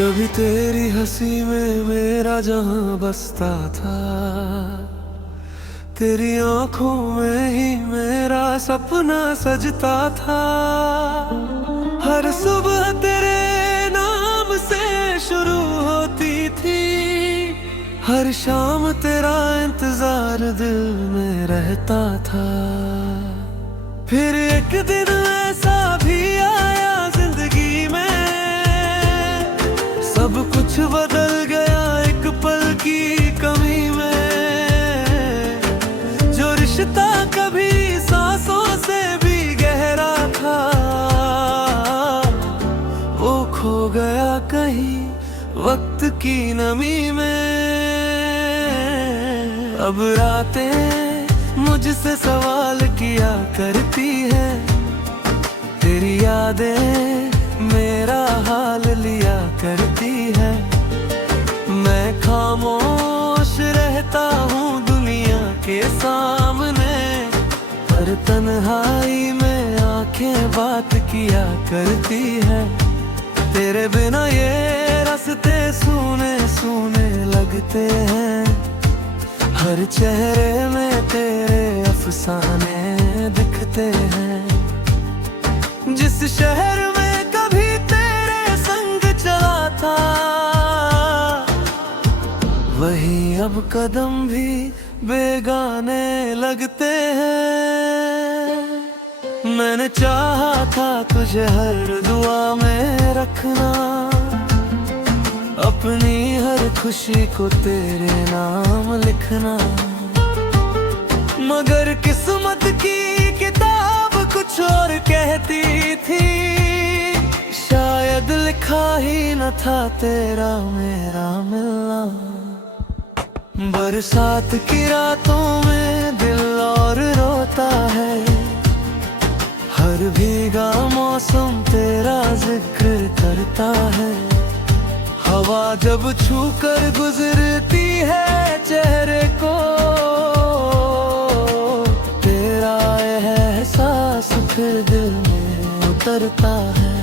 कभी तेरी हंसी में मेरा जहां बसता था, तेरी आंखों में ही मेरा सपना सजता था। हर सुबह तेरे नाम से शुरू होती थी, हर शाम तेरा इंतजार दिल में रहता था। फिर एक दिन ऐसा भी आया जिंदगी में, सब कुछ बदल गया एक पल की कमी में। जो रिश्ता कभी सांसों से भी गहरा था, वो खो गया कहीं वक्त की नमी में। अब रातें मुझसे सवाल किया करती है, तेरी यादें मेरा हाल लिया करती है। मैं खामोश रहता हूँ दुनिया के सामने, पर तन्हाई में आंखें बात किया करती है। तेरे बिना ये रास्ते सूने सूने लगते हैं, हर चेहरे में तेरे अफसाने दिखते हैं। जिस शहर में कभी तेरे संग चला था, वही अब कदम भी बेगाने लगते हैं। मैंने चाहा था तुझे हर दुआ में रखना, अपनी हर खुशी को तेरे नाम लिखना। मगर किस्मत की किताब कुछ और कहती थी, शायद लिखा ही न था तेरा मेरा मिलना। बरसात की रातों में दिल और रोता है, हर भीगा मौसम तेरा जिक्र करता है। हवा जब छूकर गुजरती है चेहरे को, तेरा एहसास फिर दिल में उतरता है।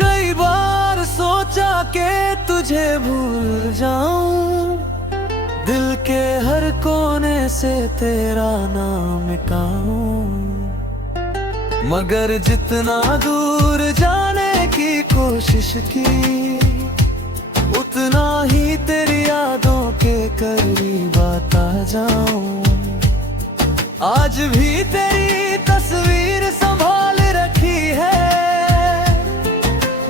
कई बार सोचा कि तुझे भूल जाऊं, दिल के हर कोने से तेरा नाम मिटाऊं। मगर जितना दूर जाने की कोशिश की, उतना ही तेरी यादों के करीब आता जाऊं। आज भी तेरी तस्वीर संभाल रखी है,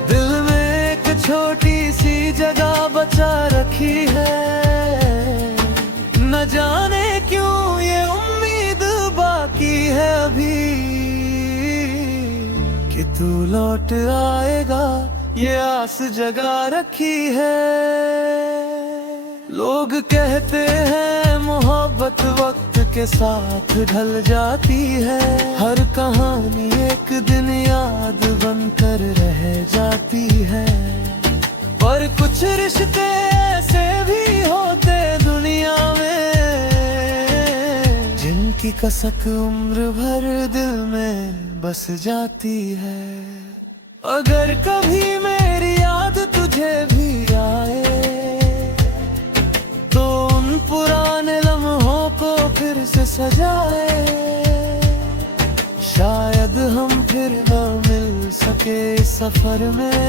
दिल में एक छोटी सी जगह बचा रखी है। न जाने क्यों ये उम्मीद बाकी है अभी, कि तू लौट आएगा, ये आस जगा रखी है। लोग कहते हैं मोहब्बत वक्त के साथ ढल जाती है, हर कहानी एक दिन याद बनकर रह जाती है। पर कुछ रिश्ते ऐसे भी होते दुनिया में, जिनकी कसक उम्र भर दिल में बस जाती है। अगर कभी मेरी याद तुझे भी आए, तो उन पुराने लम्हों को फिर से सजाए। शायद हम फिर न मिल सके इस सफर में,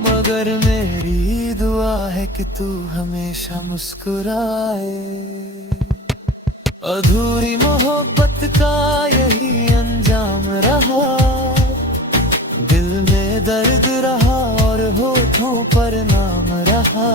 मगर मेरी दुआ है कि तू हमेशा मुस्कुराए। अधूरी मोहब्बत का यही अंजाम रहा, दिल में दर्द रहा और होठों पर नाम रहा।